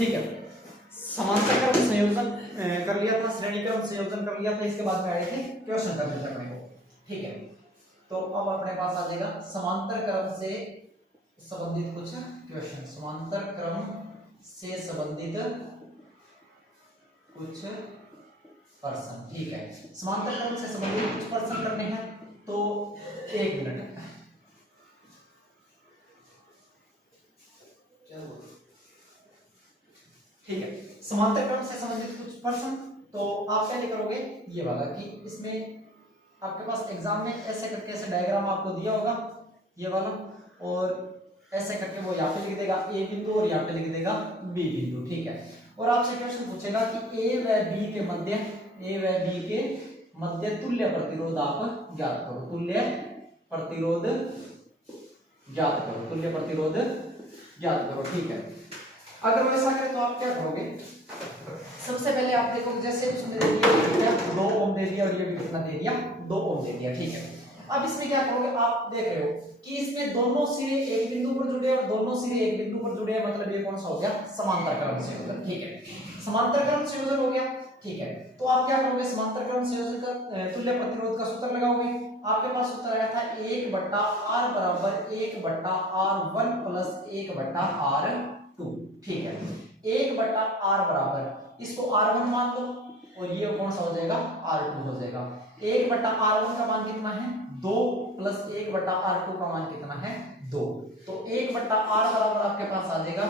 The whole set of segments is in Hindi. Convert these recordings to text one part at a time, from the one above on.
ठीक है, समांतर क्रम संयोजन कर लिया था, श्रेणी क्रम संयोजन कर लिया था, इसके बाद में आए थे क्वेश्चन करने तक में। ठीक है, तो अब अपने पास आ जाएगा समांतर क्रम से संबंधित कुछ क्वेश्चन, समांतर क्रम से संबंधित कुछ प्रश्न। ठीक है, समांतर क्रम से संबंधित कुछ प्रश्न करने हैं, तो एक मिनट। ठीक है, समांतर क्रम से संबंधित कुछ प्रश्न, तो आप पहले करोगे ये वाला कि इसमें आपके पास एग्जाम में ऐसे करके ऐसे डायग्राम आपको दिया होगा ये वाला, और ऐसे करके वो यहाँ पे लिख देगा ए बिंदु और यहाँ पे लिख देगा बी बिंदु। ठीक है, और आपसे क्वेश्चन पूछेगा कि ए व बी के मध्य तुल्य प्रतिरोध आप ज्ञात करो, तुल्य प्रतिरोध ज्ञात करो। ठीक है, अगर वैसा करें तो आप क्या करोगे, सबसे पहले आप देखोगे जैसे उसने दे दिया 2 ओम दे दिया और ये भी कितना दे दिया 2 ओम दे दिया। ठीक है, अब इसमें क्या करोगे, आप देख रहे हो कि इसमें दोनों सिरे एक बिंदु पर जुड़े और दोनों सिरे एक बिंदु पर जुड़े हैं, मतलब ये कौन सा हो गया, समांतर क्रम संयोजन। ठीक है, समांतर क्रम संयोजन हो गया। ठीक है, तो आप क्या करोगे, समांतर क्रम संयोजन का तुल्य प्रतिरोध का सूत्र लगाओगे। आपके पास सूत्र आया था 1/r बराबर 1/r1 प्लस 1/r2। ठीक है, 1/r बराबर इसको r1 मान लो और ये कौन सा हो जाएगा, r2 हो जाएगा। 1/r1 का मान कितना है 2 प्लस 1/r2 का मान कितना है 2, तो 1/r बराबर आपके पास आ जाएगा,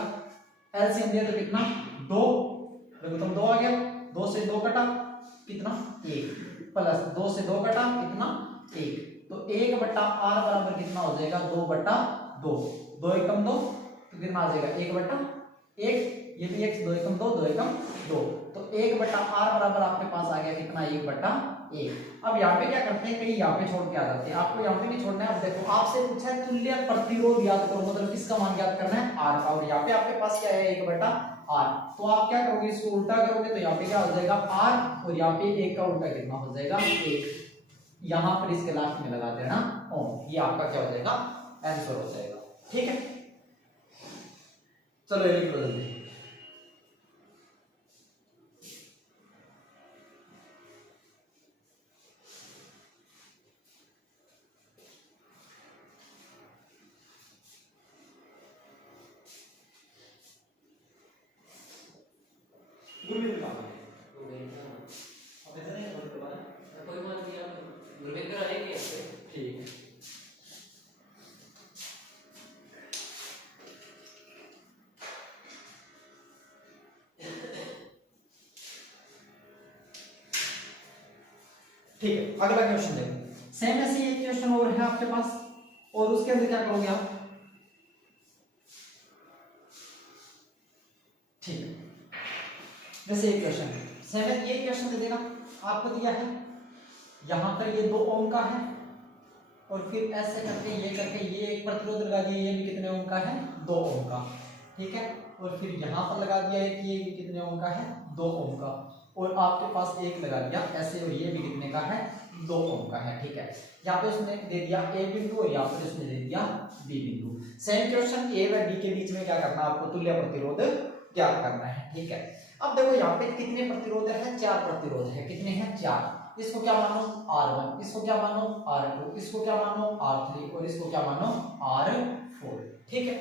एलसीएम दिया तो कितना 2, देखो तुम 2 आ गया, 2 से 2 कटा कितना 1, प्लस 2 से 2 कटा कितना 1, तो 1/r बराबर कितना हो जाएगा 2/2, 2 एकम 2 तो कितना आ जाएगा 1/1, ये भी x 2 एकम 2, 2 एकम 2, तो 1/r बराबर आपके पास आ गया कितना 1/1। अब यहाँ पे क्या करते हैं, कहीं यहाँ पे छोड़ के आ जाते हैं, आपको यहाँ पे नहीं छोड़ना है। अब देखो आपसे पूछा है तुल्य प्रतिरोध याद करो, मतलब किसका मान याद करना है r का, और यहाँ पे आपके पास क्या है 1/r, तो आप क्या करोगे, इसको उल्टा करोगे तो यहाँ पे क्या हो जाएगा r, और यहाँ पे 1 का उल्टा कितना हो जाएगा 1, यहाँ पर इसके लास्ट में लगा देना ओम, ये आपका क्या हो जाएगा आंसर हो जाएगा। ठीक है, चलो ये लिख लो जल्दी। ठीक है, अगला क्वेश्चन देखो, सेम ऐसे एक क्वेश्चन और है आपके पास, और उसके अंदर क्या करोगे आप, ठीक है, जैसे एक क्वेश्चन है सेम, ये क्वेश्चन दे देगा आपको दिया है, यहां पर ये 2 ओम का है, और फिर ऐसे करके ये एक प्रतिरोध लगा दिया, ये भी कितने ओम का है 2 ओम का। ठीक है, और फिर यहां पर लगा दिया है कि ये भी कितने ओम का है 2 ओम का, और आपके पास एक लगा दिया ऐसे, और ये भी कितने का है 2 ओम का है। ठीक है, यहाँ पे उसने दे दिया ए बिंदु और यहाँ पे उसने दे दिया बी बिंदु। सेम क्वेश्चन, ए व बी के बीच में क्या करना है आपको, तुल्य प्रतिरोध ज्ञात करना है। ठीक है, अब देखो यहाँ पे कितने प्रतिरोध है, 4 प्रतिरोध है, कितने हैं 4, इसको क्या मानो R1, इसको क्या मानो R2, इसको क्या मानो R3 और इसको क्या मानो R4। ठीक है,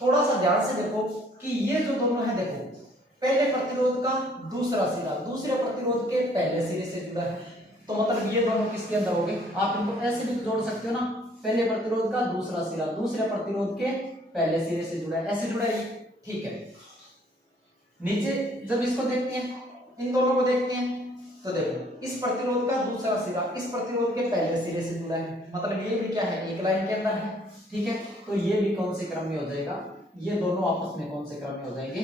थोड़ा सा ध्यान से देखो कि ये जो दोनों है, देखो पहले प्रतिरोध का दूसरा सिरा दूसरे प्रतिरोध के पहले सिरे से जुड़ा है, तो मतलब ये दोनों किसके अंदर होंगे, आप इनको ऐसे भी जोड़ सकते हो ना, पहले प्रतिरोध का दूसरा सिरा दूसरे प्रतिरोध के पहले सिरे से जुड़ा है, ऐसे जुड़ा है। ठीक है, नीचे जब इसको देखते हैं, इन दोनों को देखते हैं, तो देखो इस प्रतिरोध का दूसरा सिरा इस प्रतिरोध के पहले सिरे से जुड़ा है, मतलब ये भी क्या है एक लाइन के अंदर है। ठीक है, तो ये भी कौन से क्रम में हो जाएगा, ये दोनों आपस में कौन से क्रम में हो जाएंगे,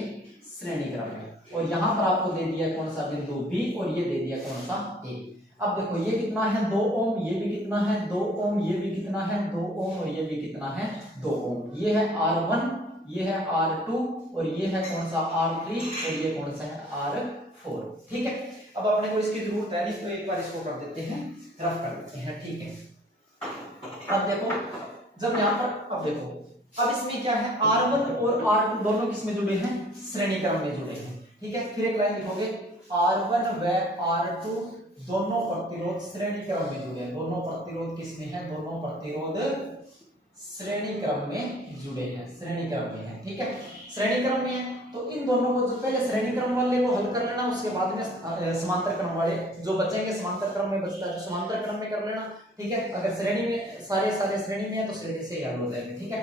श्रेणी क्रम में। और यहां पर आपको दे दिया कौन सा बिंदु बी, और ये दे दिया कौन सा ए। अब देखो ये कितना है 2 ओम, ये भी कितना है 2 ओम, ये भी कितना है 2 ओम, और ये भी कितना है 2 ओम, ये है R1, ये है R2, और ये है कौन सा R3, और ये कौन सा है R4। ठीक है, अब अपने को इसकी जरूरत है नहीं, तो एक बार इसको कर देते हैं, रफ कर देते हैं। ठीक है, अब देखो जब यहाँ पर, अब देखो अब इसमें क्या है, R1 और R2 दोनों किसमें जुड़े हैं, श्रेणी क्रम में जुड़े हैं। ठीक है, फिर एक लाइन लिखोगे, R1 व R2 दोनों प्रतिरोध श्रेणी क्रम में जुड़े हैं। दोनों प्रतिरोध किसमें है, दोनों प्रतिरोध श्रेणी क्रम में जुड़े हैं, श्रेणी क्रम में है। ठीक है, श्रेणी क्रम में है तो इन दोनों को जो पहले श्रेणी क्रम वाले को हल कर लेना, उसके बाद में समांतर क्रम वाले जो बचेंगे, समांतर क्रम में बचता है तो समांतर क्रम में कर लेना। ठीक है, अगर श्रेणी में सारे श्रेणी में है तो श्रेणी से हल हो जाएंगे। ठीक है,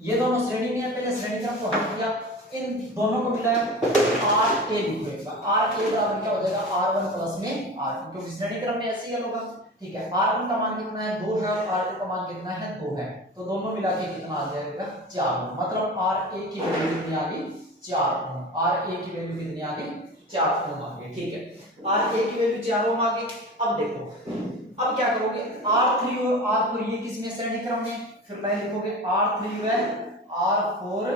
ये दोनों श्रेणी में है, पहले श्रेणी क्रम को हल किया, इन दोनों को मिलाया, RA लिखोगे, RA बराबर क्या हो जाएगा, R1 प्लस में R2, क्योंकि श्रेणी क्रम में ऐसे ही हल होगा। ठीक है, R1 का मान कितना है, 2 है, और R2 का मान कितना है, 2 है, तो दोनों मिला के कितना आ जाएगा, 4। मतलब RA की वैल्यू कितनी आ गई, 4 ओम। RA की वैल्यू कितनी आ गई, 4 ओम आ गई। ठीक है, RA की वैल्यू 4 ओम आ गई। अब देखो, अब क्या करोगे, R3 और R4 ये किसमें, श्रेणी क्रम में, फिर लाइन लिखोगे, R3 व R4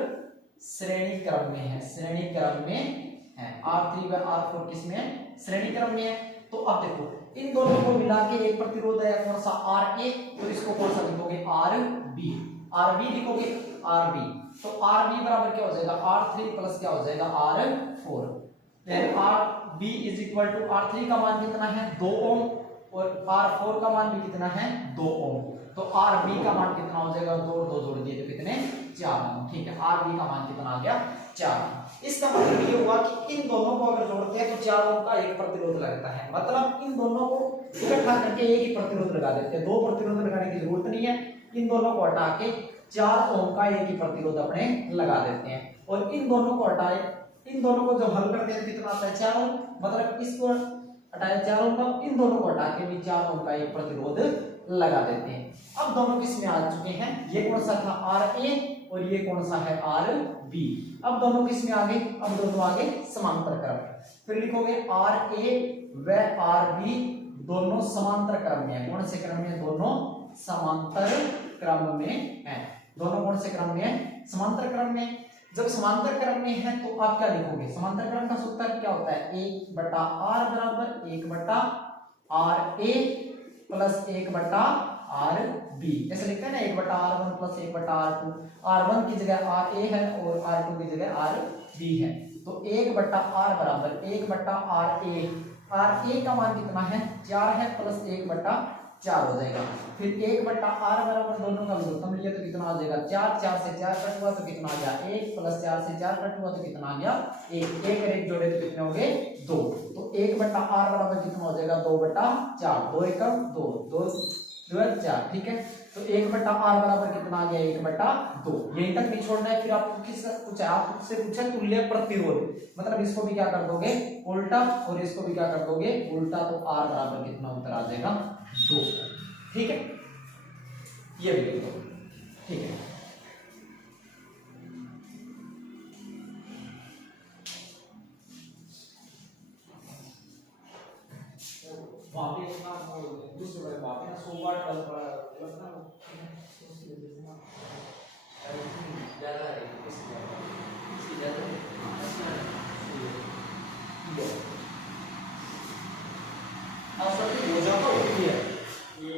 श्रेणी क्रम में है, श्रेणी क्रम में है, R3 व R4 किसमें है, श्रेणी क्रम में है। तो अब देखो, इन दोनों को मिला के एक प्रतिरोध है कौन सा, RA, तो इसको कौन सा लिखोगे, RB, RB लिखोगे, RB, तो RB बराबर क्या हो जाएगा, R3 प्लस क्या हो जाएगा, R4। फिर RB is equal to R3 का मान कितना है, 2 ओम, और R4 का मान भी कितना है, 2 ओम, तो RB का मान कितना हो जाएगा, 2 और 2 जोड़ दिए तो कितने, 4 ओम। ठीक है, RB का मान कितना आ गया, 4। इसका मतलब ये हुआ कि इन दोनों को अगर जोड़ते हैं तो 4 ओम का एक प्रतिरोध लगता है, मतलब इन दोनों को इकट्ठा करके एक ही प्रतिरोध लगा देते हैं, 2 प्रतिरोध लगाने की जरूरत नहीं है, इन दोनों को हटा के 4 ओम का एक ही प्रतिरोध अपने लगा देते हैं। और इन दोनों को हटाए, इन दोनों को जब हल करते हैं तो कितना आता है, 4 ओम, मतलब इसको हटाए 4 ओम का, इन दोनों को हटा के भी 4 ओम का एक प्रतिरोध लगा देते हैं। अब दोनों किस में आ चुके हैं, ये कौन सा था, RA, और ये कौन सा है, RB। अब दोनों किस में आ गए, अब दोनों आ गए समांतर क्रम में। फिर लिखोगे RA व RB दोनों समांतर क्रम में है, कौन से क्रम में, दोनों समांतर क्रम में है, दोनों कौन से क्रम में है, समांतर क्रम में। जब समांतर क्रम में है तो आप क्या लिखोगे, समांतर क्रम का सूत्र क्या होता है, 1/r बराबर 1/RA प्लस 1/RB, ऐसे लिखते हैं ना, 1/R1 प्लस 1/R2, R1 की जगह RA है और R2 की जगह RB है, तो 1/R बराबर 1/RA, RA का मान कितना है, 4 है, प्लस 1/4 हो जाएगा। फिर 1/R बराबर दोनों का लघुत्तम लिया तो कितना आ जाएगा, 4, 4 से 4 कट हुआ तो कितना आ गया, 1, प्लस 4 से 4 कट हुआ तो कितना आ गया, 1, 1 और 1 जोड़े तो कितने हो गए, 2, तो 1/R बराबर कितना हो जाएगा, 2/4, 2 एकम 2, 2 4। ठीक है, तो 1/R बराबर कितना आ गया, 1/2। यहीं तक नहीं छोड़ना है, फिर आपको किससे पूछा, आपसे पूछा तुल्य प्रतिरोध, मतलब इसको भी क्या कर दोगे उल्टा, और इसको भी क्या कर दोगे उल्टा, तो R बराबर कितना उत्तर आ जाएगा, 2। ठीक है, ये भी लिख दो। ठीक है, वहां पे दूसरे वाले वहां पे 100 वाट बल्ब पड़ा ना, उसकी वजह से ना ज्यादा है, इसकी ज्यादा है, असर हो जाता होती है ये।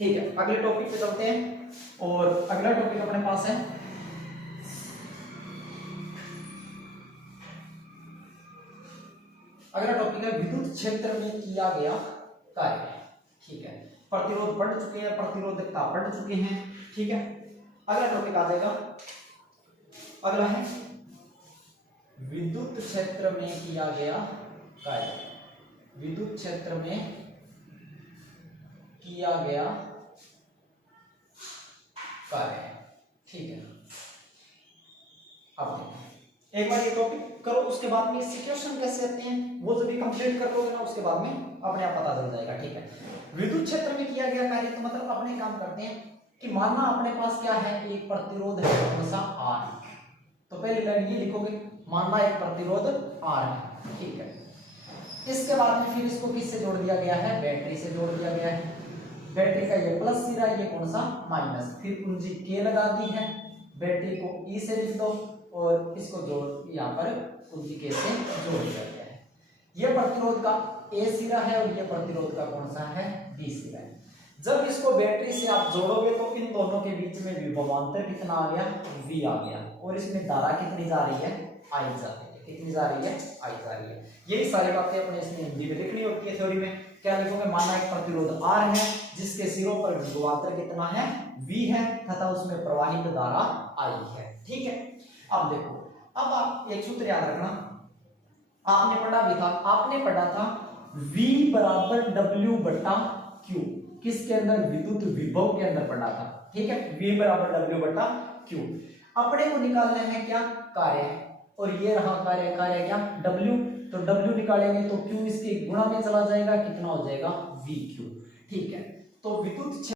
ठीक है, अगले टॉपिक पे चलते हैं, और अगला टॉपिक अपने पास है अगला टॉपिक है विद्युत क्षेत्र में किया गया कार्य। ठीक है, प्रतिरोध पढ़ चुके हैं, प्रतिरोधकता पढ़ चुके हैं। ठीक है, अगला टॉपिक आ जाएगा, अगला है विद्युत क्षेत्र में किया गया कार्य। विद्युत क्षेत्र में किया गया कार्य। ठीक है, अब देखो एक बार ये टॉपिक करो, उसके बाद में इससे क्वेश्चन कैसे आते हैं वो जब भी कंप्लीट कर लोगे ना, उसके बाद में अपने आप पता चल जाएगा। ठीक है, विद्युत क्षेत्र में किया गया कार्य तो मतलब अपने काम करते हैं कि मानना अपने पास क्या है, एक प्रतिरोध है कौन सा, R। तो पहले लाइन ये लिखोगे, मानना एक प्रतिरोध R है। ठीक है, इसके बाद में फिर इसको किससे जोड़ दिया गया है, बैटरी से जोड़ दिया गया है। बैटरी का ये प्लस सिरा, ये कौन सा माइनस, फिर पूंजी K लगा दी है, बैटरी को E से लिख दो, और इसको जोड़ यहाँ पर पूंजी K से जोड़ दिया गया है। यह प्रतिरोध का ए सिरा है और ये प्रतिरोध का कौन सा है, बी सिरा है। जब इसको बैटरी से आप जोड़ोगे तो इन दोनों के बीच में विभवांतर कितना आ गया, वी आ गया, और इसमें धारा कितनी जा रही है, आई जा रही है। कितनी जा रही है, आई जा रही है। यही सारी बातें अपने इसमें हिंदी में लिखनी होती है थ्योरी में। क्या लिखोगे, माना एक प्रतिरोध आर है जिसके सिरों पर विभवांतर कितना है, वी है, तथा उसमें प्रवाहित धारा आई है। ठीक है, अब देखो, अब आप एक सूत्र याद रखना, आपने पढ़ा भी था, आपने पढ़ा था V बराबर W बटा Q, किसके अंदर, विद्युत विभव के अंदर पढ़ा था। ठीक है, V बराबर W बटा Q। अपने को निकालना है क्या, कार्य, और ये रहा कार्य, कार्य क्या, W, तो W निकालेंगे तो Q इसके गुणा में चला जाएगा, कितना हो जाएगा, VQ। ठीक है, तो विद्युत